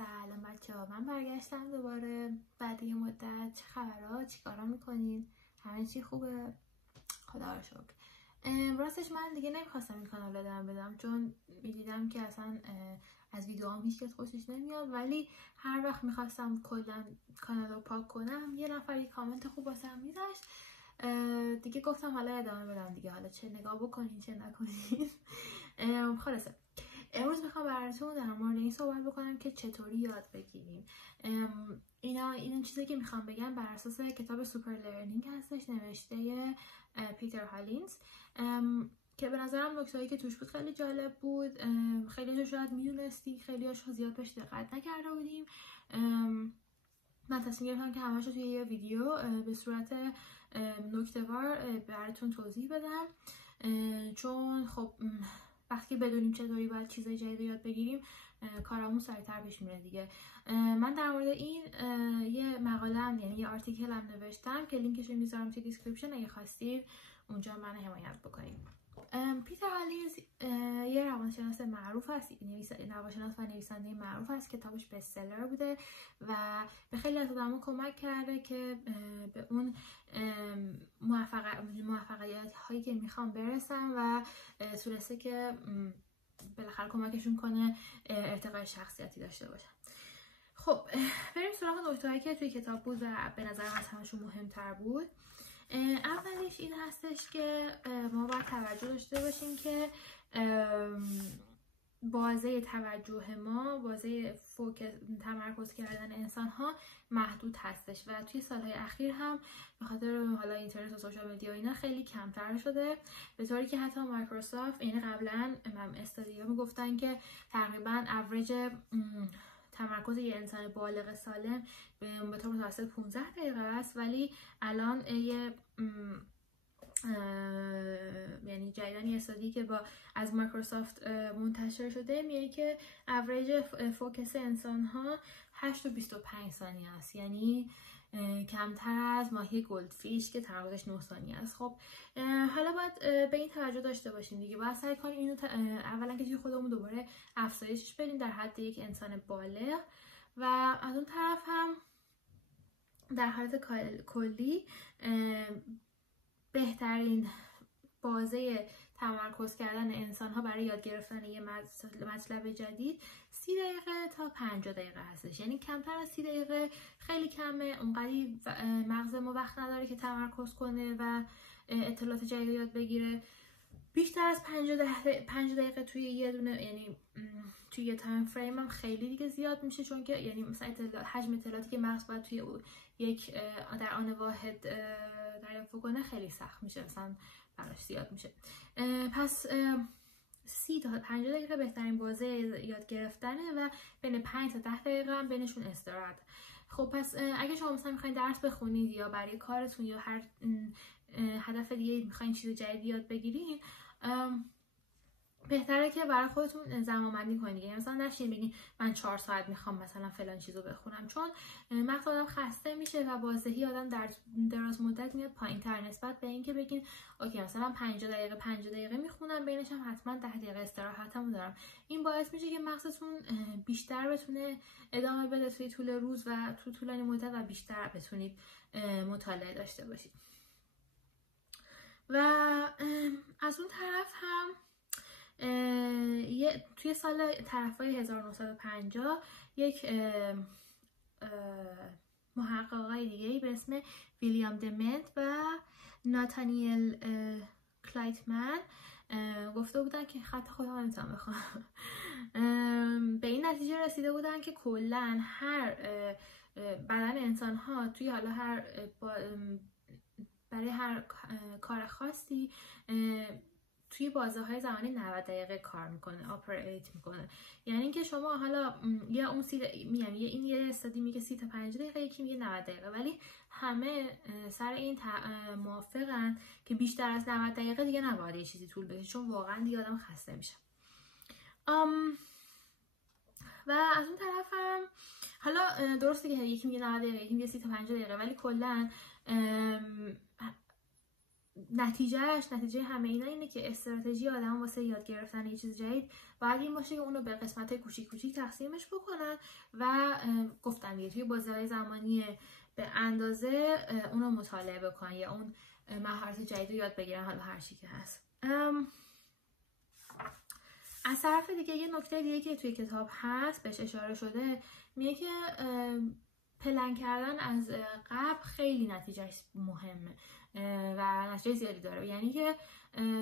سلام بچه‌ها، من برگشتم دوباره بعد یه مدت. چه خبرها؟ چیکارا میکنین؟ همه چی خوبه؟ خدا رو شکر. راستش من دیگه نمیخواستم این کانال رو ادامه بدم چون میدیدم که اصلا از ویدیوهام هیچکس خوشش نمیاد، ولی هر وقت میخواستم کلا کانال رو پاک کنم یه نفر کامنت خوب واسم میذاشت. دیگه گفتم حالا ادامه بدم دیگه، حالا چه نگاه بکنین چه نکنین. خلاصه امروز میخوام براتون در مورد این صحبت بکنم که چطوری یاد بگیریم. این چیزی که میخوام بگم بر اساس کتاب سوپر لرنینگ هستش، نوشته پیتر هالینز، که به نظرم نکته‌ای که توش بود خیلی جالب بود. خیلی شاید میدونستی، خیلی هاش زیاد بهش دقت نکرده بودیم. من تصمیم گرفتم که همه‌شو توی یه ویدیو به صورت نکته‌وار براتون توضیح بدم، چون خب وقتی بدونیم چطوری باید چیزای جدید یاد بگیریم کارمون سریعتر پیش میره دیگه. من در مورد این یه مقاله‌ام، یعنی یه آرتیکلم نوشتم که لینکش رو میذارم توی دیسکریپشن اگه خواستید اونجا من حمایت بکنید. پیتر هالینز یه روانشناس معروف است، روانشناس و نویسنده معروف است. کتابش بستسلر بوده و به خیلی از آدم‌ها کمک کرده که به اون موفقیت هایی که میخوام برسن و تونسته که بالاخره کمکشون کنه ارتقای شخصیتی داشته باشن. خب بریم سراغ نکته‌هایی که توی کتاب بود و به نظرم از همشون مهمتر بود. اولش این هستش که ما باید توجه داشته باشیم که بازه توجه ما، بازه تمرکز کردن انسان ها محدود هستش و توی سالهای اخیر هم به خاطر حالا اینترنت و سوشال مدیا اینا خیلی کمتر شده، به طوری که حتی مایکروسافت، یعنی قبلا استادیا میگفتن که تقریبا اوریج تمرکز یه انسان بالغ سالم به طور متوسط 15 دقیقه است، ولی الان یعنی جدیدن یه استادی که از مایکروسافت منتشر شده میگه که اوریج فوکس انسان ها 8 تا 25 ثانیه است، یعنی کمتر از ماهی گلدفیش که تمرکزش 9 ثانیه است. خب حالا باید به این توجه داشته باشیم دیگه، باید سعی کنیم اینو اولا که توی خودمون دوباره افزایشش بدیم در حد یک انسان بالغ، و از اون طرف هم در حالت کلی بهترین بازه تمرکز کردن انسان ها برای یاد گرفتن یه مطلب جدید 30 دقیقه تا 50 دقیقه هستش. یعنی کمتر از 30 دقیقه خیلی کمه، اونقدی مغز ما وقت نداره که تمرکز کنه و اطلاعات جدید یاد بگیره. بیشتر از 5 دقیقه توی یه دونه، یعنی توی یه تایم فریم هم خیلی دیگه زیاد میشه، چون که یعنی مثلا حجم اطلاعاتی که مغز باید توی یک در آن واحد دریافت کنه خیلی سخت میشه، مثلا براش زیاد میشه. پس 30 تا 50 دقیقه بهترین بازه یاد گرفتنه و بین 5 تا 10 دقیقه هم بینشون استراحت. خب پس اگه شما مثلا میخواین درس بخونید یا برای کارتون یا هر هدف دیگه میخواین چیز جدید یاد بگیرین، بهتره که برای خودتون زمانبندی کنید. یعنی مثلا نشین بگین من 4 ساعت میخوام مثلا فلان چیزو بخونم، چون مغز آدم خسته میشه و بازدهی آدم در دراز مدت میاد پایین‌تر نسبت به اینکه بگین اوکی مثلا من 5 دقیقه میخونم، بینش هم حتما 10 دقیقه استراحتمو دارم. این باعث میشه که مغزتون بیشتر بتونه ادامه بده توی طول روز و تو طولانی مدت و بیشتر بتونید مطالعه داشته باشید. و از اون طرف هم توی سال طرفای 1950 یک محقق آقای دیگه‌ای به اسم ویلیام دمنت و ناتانیل کلایتمن گفته بودن که خط خودم نمیتونم بخونم، به این نتیجه رسیده بودن که کلاً هر بدن انسان ها توی حالا برای هر کار خاصی توی بازه های زمانی 90 دقیقه کار میکنه، آپریت میکنه. یعنی اینکه شما حالا یا اون این یه استادی میگه 30 تا 5 دقیقه، یکی میگه 90 دقیقه، ولی همه سر این موافقن که بیشتر از 90 دقیقه دیگه نباید یه چیزی طول بکشه، چون واقعا دیگه آدم خسته میشه. و از اون طرف هم حالا درسته که یکی میگه 90 دقیقه، یکی میگه 30 تا 50 دقیقه، ولی کلا نتیجه همه اینا اینه که استراتژی آدم واسه یاد گرفتن یه چیز جدید باید این باشه که اونو به قسمت‌های کوچیک تقسیمش بکنن و گفتم دیگه توی بازه‌های زمانی به اندازه اونو مطالعه بکنن یا اون مهارت جدید رو یاد بگیرن، حالا هر چی که هست. از طرف دیگه یه نکته دیگه که توی کتاب هست بهش اشاره شده، میگه که پلن کردن از قبل خیلی نتیجهش مهمه و نتیجه زیادی داره. یعنی که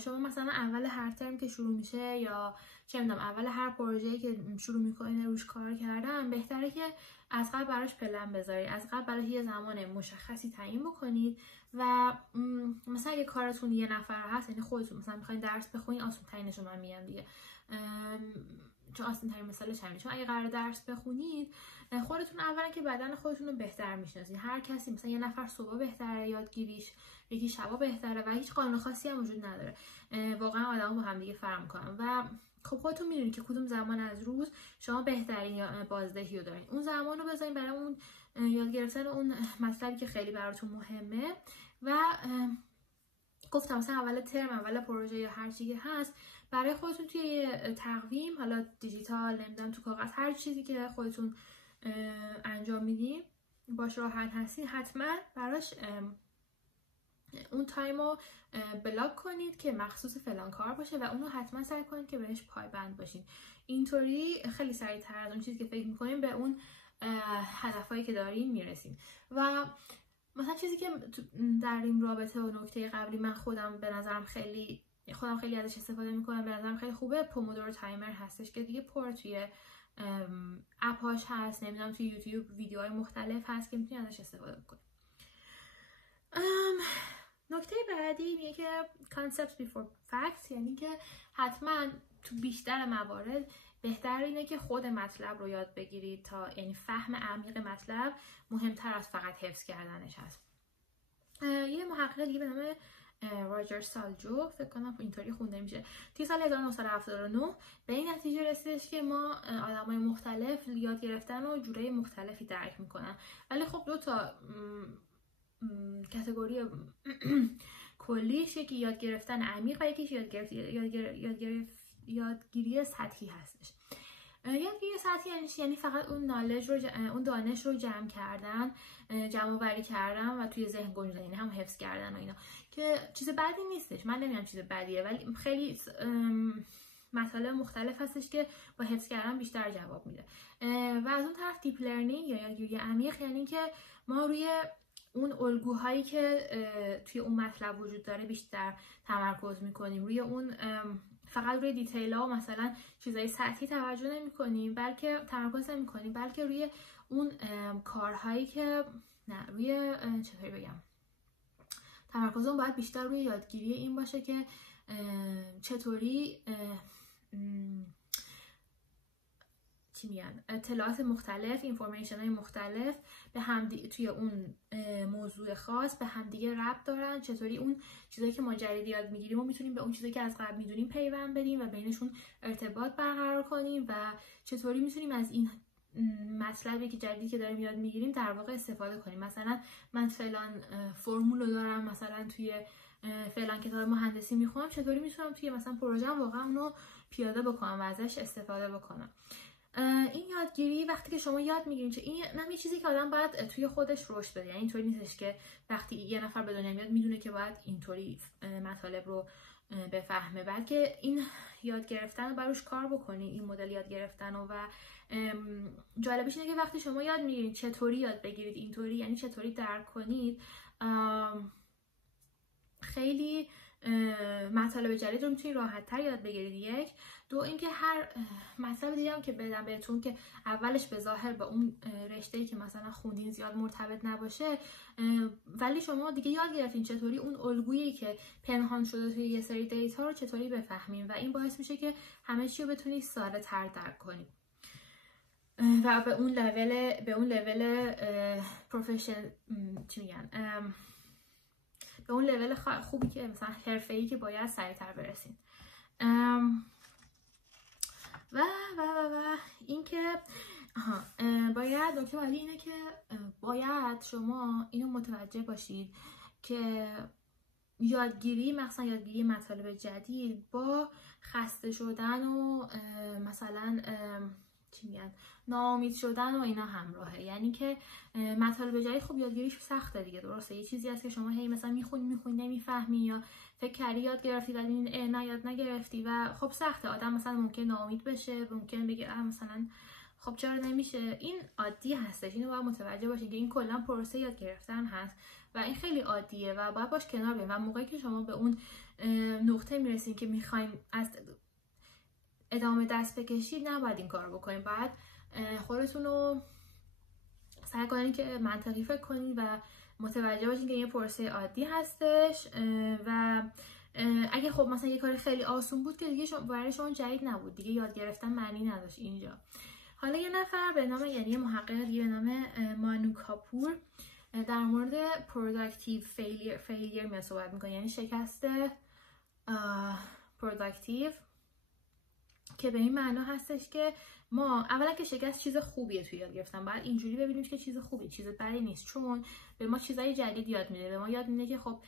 شما مثلا اول هر ترم که شروع میشه یا چه میدونم اول هر پروژه‌ای که شروع میکنین روش کار کردن، بهتره که از قبل براش پلن بذارید، از قبل براش یه زمان مشخصی تعیین بکنید و مثلا اگه کارتون یه نفر هست، یعنی خودتون مثلا میخواین درس بخونید، آسون ترینش رو من میگم دیگه، چون آسان ترین مثالش همینه، چون اگه قرار درس بخونید خودتون اولا که بدن خودتون رو بهتر میشناسید. هر کسی مثلا یه نفر صبح بهتره یادگیریش، یکی شبا بهتره و هیچ قانون خاصی هم وجود نداره. واقعا آدما با هم دیگه فرق میکنن و خب خودتون میدونید که کدوم زمان از روز شما بهترین بازدهی رو دارین. اون زمان رو بذارین برای اون یاد گرفتن اون مطلبی که خیلی براتون مهمه و گفتم مثلا اول ترم، اول پروژه یا هر چیزی هست، برای خودتون توی تقویم، حالا دیجیتال، نمیدونم تو کاغذ، هر چیزی که خودتون انجام میدین باش راحت هستین، حتما براش اون تایم رو بلاک کنید که مخصوص فلان کار باشه و اونو حتما سعی کنید که بهش پایبند باشین. اینطوری خیلی سریعتر از اون چیزی که فکر میکنین به اون هدفهایی که دارین میرسین. و مثلا چیزی که در این رابطه و نکته قبلی من خودم خیلی ازش استفاده میکنم، به نظرم خیلی خوبه، پومودورو تایمر هستش که دیگه پر توی اپاش هست، نمیدونم توی یوتیوب ویدیوهای مختلف هست که میتونید ازش استفاده بکنید. نکته بعدی میگه که concepts before facts، یعنی که حتما تو بیشتر موارد بهتر اینه که خود مطلب رو یاد بگیرید تا، یعنی فهم عمیق مطلب مهمتر از فقط حفظ کردنش هست. یه محقق دیگه به نام راجر سالجو، فکر کنم اینطوری خونده میشه، توی سال 1979 به این نتیجه رسیدش که ما آدمای مختلف یاد گرفتن و جورای مختلفی درک میکنن، ولی خب دو تا کاتگوری کلیش، یکی یاد گرفتن عمیق و یکیش یادگیری سطحی هستش. یادگیری سطحی یعنی فقط اون نالج رو اون دانش رو جمع کردن، جمع آوری کردن و توی ذهن گنجوندن، یعنی هم حفظ کردن و اینا، که چیز بدی نیستش، من نمیگم چیز بدیه، ولی خیلی مطالب مختلف هستش که با حفظ کردن بیشتر جواب میده. و از اون طرف دیپ لرنینگ یا یادگیری عمیق یعنی که ما روی اون الگوهایی که توی اون مطلب وجود داره بیشتر تمرکز میکنیم، روی اون فقط روی دیتیل ها و مثلا چیزای سطحی توجه نمی کنیم، بلکه تمرکز نمی کنیم، بلکه روی اون کارهایی که نه روی چطوری بگم، تمرکزمون باید بیشتر روی یادگیری این باشه که چطوری اطلاعات مختلف، اینفورمیشن های مختلف به هم توی اون موضوع خاص به هم دیگه ربط دارن، چطوری اون چیزایی که ما جدید یاد میگیریم و میتونیم به اون چیزایی که از قبل میدونیم پیوند بدیم و بینشون ارتباط برقرار کنیم و چطوری میتونیم از این مطلبی که جدیدی که داریم یاد میگیریم در واقع استفاده کنیم. مثلا من فلان فرمول رو دارم مثلا توی فلان کتاب مهندسی میخونم، چطوری میتونم توی مثلا پروژه‌ام واقعا اونو پیاده بکنم و ازش استفاده بکنم. این یادگیری وقتی که شما یاد میگیرین، چه این یه چیزی که آدم باید توی خودش رشد بده، یعنی اینطوری نیستش که وقتی یه نفر به دنیا میاد میدونه که باید اینطوری مطالب رو بفهمه، بلکه این یاد گرفتن رو بروش کار بکنی، این مدل یاد گرفتن و جالبش اینه که وقتی شما یاد میگیرید چطوری یاد بگیرید اینطوری، یعنی چطوری درک کنید، خیلی مطالب جدید رو میتونید راحت تر یاد بگیرید. یک، دو اینکه هر مطلب دیگه هم که بدم بهتون که اولش به ظاهر با اون رشته‌ای که مثلا خوندین زیاد مرتبط نباشه، ولی شما دیگه یاد گرفتین چطوری اون الگویی که پنهان شده توی یه سری دیتا رو چطوری بفهمین و این باعث میشه که همه چی رو بتونید ساده‌تر درک کنید و به اون لول پروفشن چی میگن، به اون لول خوبی که مثلا حرفه‌ای که باید سریعتر برسین. و این که باید نکته بعدی اینه که باید شما اینو متوجه باشید که یادگیری، مثلا یادگیری مطالب جدید با خسته شدن و مثلا چی میگن، ناامید شدن و اینا همراهه. یعنی که مطالب جدید خب یادگیریش سخته دیگه، درسته؟ یه چیزی هست که شما هی مثلا میخونی نمیفهمی، یا فکر کردی یاد گرفتی ولی نه یاد نگرفتی و خب سخته. آدم مثلا ممکن ناامید بشه، ممکن بگه مثلا خب چرا نمیشه. این عادی هستش، اینو باید متوجه باشین که این کلا پروسه یاد گرفتن هست و این خیلی عادیه و باید باش کنار بیاین. و موقعی که شما به اون نقطه میرسین که میخواین از ادامه دست بکشید، نباید این کارو بکنین. باید خودتون رو سعی کنین که منطقی فکر کنین و متوجه باشین که این پروسه عادی هستش و اگه خب مثلا یه کار خیلی آسون بود که دیگه برای شما جدید نبود دیگه، یاد گرفتن معنی نداشت اینجا. حالا یه نفر به نام، یعنی یه محقق به نام مانو کاپور در مورد productive failure می صحبت میکنه، یعنی شکست productive، که به این معنا هستش که ما اولا که شکست چیز خوبیه توی یاد گرفتن، باید اینجوری ببینیم که چیز خوبیه، چیز بدی نیست، چون به ما چیزای جدید یاد میده. به ما یاد میده که خب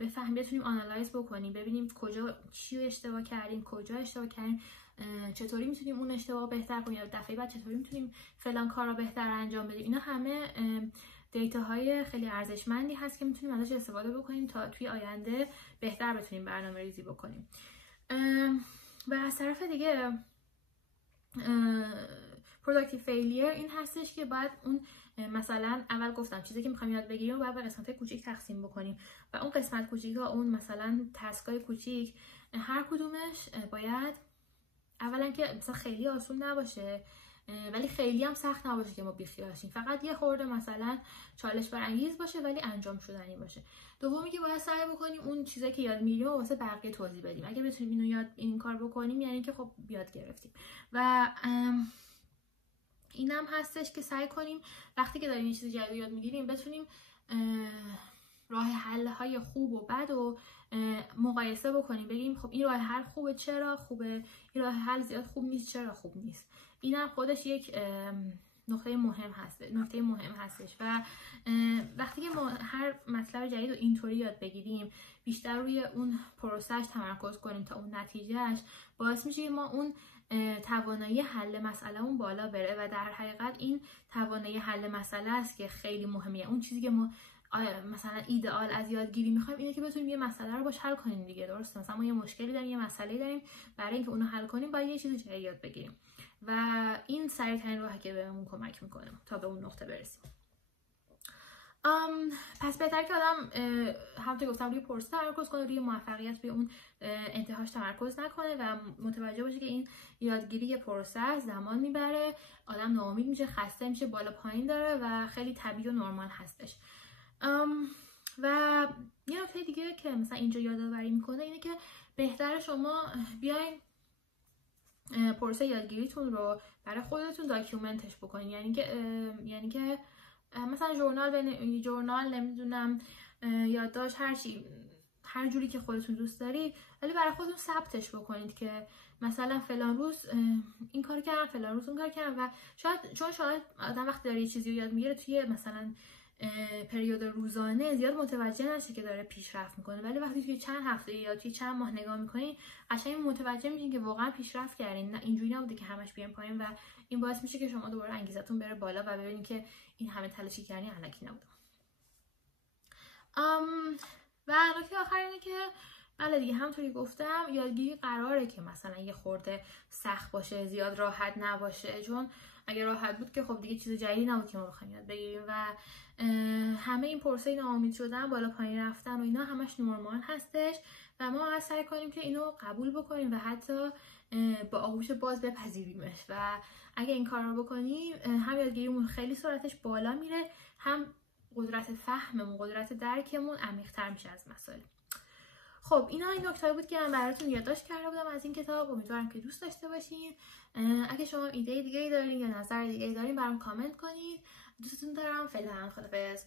بفهمیم، بتونیم آنالایز بکنیم، ببینیم کجا چی اشتباه کردیم، کجا اشتباه کردیم، چطوری میتونیم اون اشتباه بهتر کنیم، یا دفعه بعد چطوری میتونیم فلان کار رو بهتر انجام بدیم. اینا همه دیتاهای خیلی ارزشمندی هست که میتونیم ازش استفاده بکنیم تا توی آینده بهتر بتونیم برنامه‌ریزی بکنیم. و از طرف دیگه productive failure این هستش که باید اون مثلا اول گفتم چیزی که میخوایم یاد بگیریم باید به قسمت کوچیک تقسیم بکنیم و اون قسمت کوچیک ها، اون مثلا تسکای کوچیک، هر کدومش باید اولا که مثلا خیلی آسون نباشه ولی خیلی هم سخت نباشه که ما بیخیال شیم، فقط یه خورده مثلا چالش برانگیز باشه ولی انجام شدنی باشه. دومی که باید سعی بکنیم اون چیزایی که یاد میگیریم واسه بقیه توضیح بدیم. اگه بتونیم اینو این کار بکنیم یعنی که خب یاد گرفتیم. و اینم هستش که سعی کنیم وقتی که داریم یه چیز جدید یاد میگیریم بتونیم راه حل های خوب و بد و مقایسه بکنیم، بگیم خب این راه حل خوبه، چرا خوبه، این راه حل زیاد خوب نیست، چرا خوب نیست. اینم خودش یک نکته مهم هستش. و وقتی که ما هر مطلب جدید رو اینطوری یاد بگیریم، بیشتر روی اون پروسش تمرکز کنیم تا اون نتیجهش، باعث میشه که ما اون توانایی حل مسئله اون بالا بره و در حقیقت این توانایی حل مسئله است که خیلی مهمیه. اون چیزی که ما مثلا ایدئال از یادگیری میخوایم اینه که بتونیم یه مسئله رو باش حل کنیم دیگه، درسته؟ مثلا ما یه مشکلی داریم، یه مسئله داریم، برای اینکه اونو حل کنیم باید یه چیز جدید یاد بگیریم و این سریع‌ترین راهه که بهمون کمک میکنه تا به اون نقطه برسیم. پس بهتر که آدم همونطور گفتم روی پروسه تمرکز کنه، روی موفقیت روی اون انتهاش تمرکز نکنه و متوجه باشه که این یادگیری یه پروسه زمان میبره، آدم ناامید میشه، خسته میشه، بالا پایین داره و خیلی طبیعی و نرمال هستش. و یه نکته دیگه که مثلا اینجا یادآوری میکنه اینه که بهتره شما بیاین پروسه یادگیریتون رو برای خودتون داکیومنتش بکنین. یعنی که مثلا جورنال نمیدونم یادداشت، هر جوری که خودتون دوست دارید، ولی برای خودتون ثبتش بکنید که مثلا فلان روز این کار کردم، فلان روز اون کار کردم. و شاید آدم وقتی داره یه چیزی رو یاد میگیره توی مثلا پریود روزانه زیاد متوجه نشه که داره پیشرفت میکنه، ولی وقتی توی چند هفته یا توی چند ماه نگاه میکنین قشنگ متوجه میشین که واقعا پیشرفت کردین، نه اینجوری نبوده که همش بیان پایین. و این باعث میشه که شما دوباره انگیزتون بره بالا و ببینین که این همه تلاشی کردین الکی نبوده. و نکته آخر اینه که بله دیگه همونطوری گفتم یادگیری قراره که مثلا یه خورده سخت باشه، زیاد راحت نباشه، چون اگه راحت بود که خب دیگه چیز جدیدی نبود که ما بخوایم یاد بگیریم و همه این پروسه ناامید شدن، بالا پایین رفتن و اینا همش نرمال هستش و ما باید سعی کنیم که اینو قبول بکنیم و حتی با آغوش باز بپذیریمش. و اگه این کار رو بکنیم هم یادگیریمون خیلی سرعتش بالا میره، هم قدرت فهممون، قدرت درکمون عمیق‌تر میشه از مسائل. خب اینا این نکته بود که من براتون یادداشت کرده بودم از این کتاب. امیدوارم که دوست داشته باشین. اگه شما ایده دیگه دارین یا نظر دیگه دارین برام کامنت کنید. دوستتون دارم. فعلا خدافظ.